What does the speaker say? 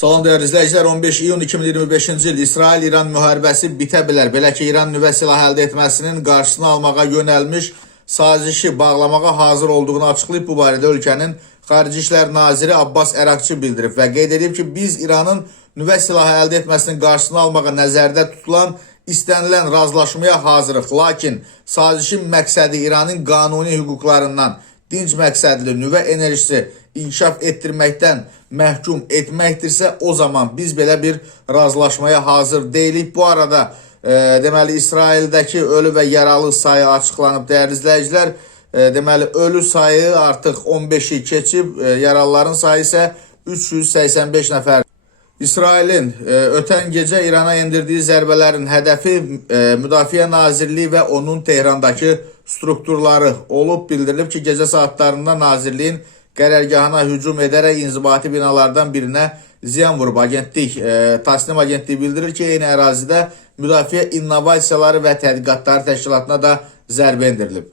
Salam dəyərli izləyicilər, 15 iyun 2025-ci il İsrail-İran müharibəsi bitə bilər. Belə ki, İran nüvə silahı əldə etməsinin qarşısını almağa yönəlmiş sazişi bağlamağa hazır olduğunu açıqlayıb. Bu barədə ölkənin Xarici İşlər Naziri Abbas Əraqçı bildirib və qeyd edib ki, biz İranın nüvə silahı əldə etməsinin qarşısını almağa nəzərdə tutulan istənilən razılaşmaya hazırıq. Lakin sazişin məqsədi İranın qanuni hüquqlarından dinc məqsədli nüvə enerjisi inkişaf etdirməkdən məhkum etməkdirsə, o zaman biz belə bir razılaşmaya hazır deyilik. Bu arada deməli İsraildəki ölü və yaralı sayı açıqlanıb dəyərli izləyicilər. Deməli ölü sayı artıq 15'i keçib, yaralıların sayı isə 385 nəfər. İsrailin ötən gecə İrana endirdiyi zərbələrin hədəfi Müdafiə Nazirliyi və onun Tehrandakı strukturları olub. Bildirilib ki, gecə saatlarında Nazirliyin qərargahına hücum edərək inzibati binalardan birinə ziyan vurub. Agentlik, Tasnim agentliyi bildirir ki, eyni ərazidə Müdafiə İnnovasiyaları və Tədqiqatları Təşkilatına da zərbə endirilib.